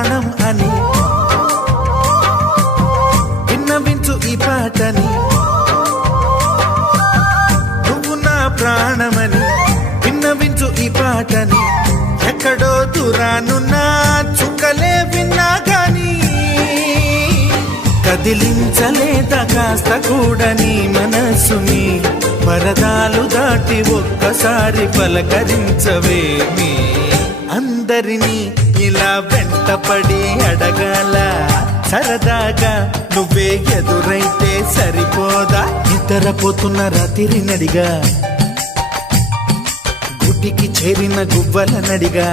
ప్రాణం అని విన్నవించు ఈ పాటని. నువ్వు నా ప్రాణమని విన్నవించు ఈ పాటని. ఎక్కడో దూరానున్నా చుక్కలే విన్నా గాని కదిలించలేదా కాస్త కూడా నీ మనసుని. పరదాలు దాటి ఒక్కసారి పలకరించవేమి. అందరినీ ఇలా వెంటపడి అడగాల సరదాగా నువ్వే ఎదురైతే సరిపోదా. నిద్రపోతున్న రాత్రి నడిగా గుటికి చేరిన గువ్వల నడిగా